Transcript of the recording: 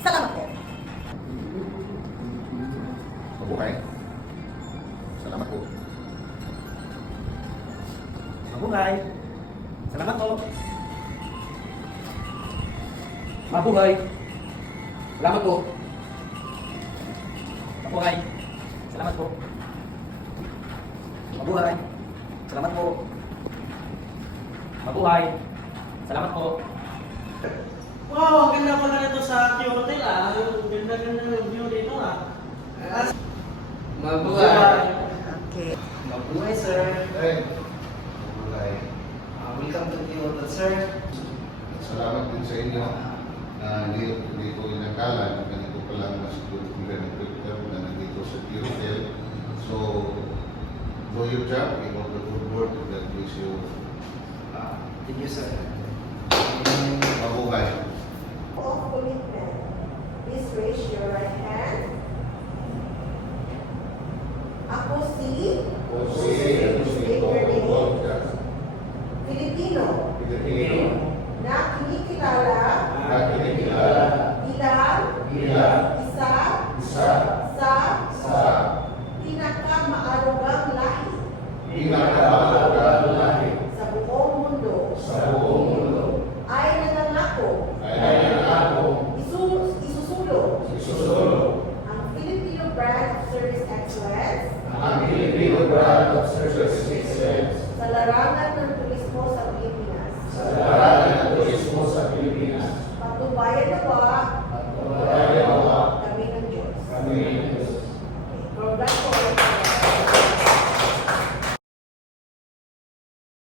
Salamat po. Mabuhay. Salamat po. Mabuhay. Salamat po. Mabuhay. Salamat po. Mabuhay. Salamat po. Mabuhay. Salamat po. Mabuhay. Salamat po. Wow, ang ganda pala nito sa Q Hotel ah. Ganda-ganda ng view dito ah. Mabuhay. Okay. Mabuhay, sir. Hey. Mabuhay. Welcome to the hotel, sir. Salamat din sa inyo na hindi ko inakala na ganito pala mas good na nandito sa hotel. So, do your job. We hope the good work that gives you Thank you, sir. mabuhay. Of commitment. Please raise your right hand. Ako si Filipino.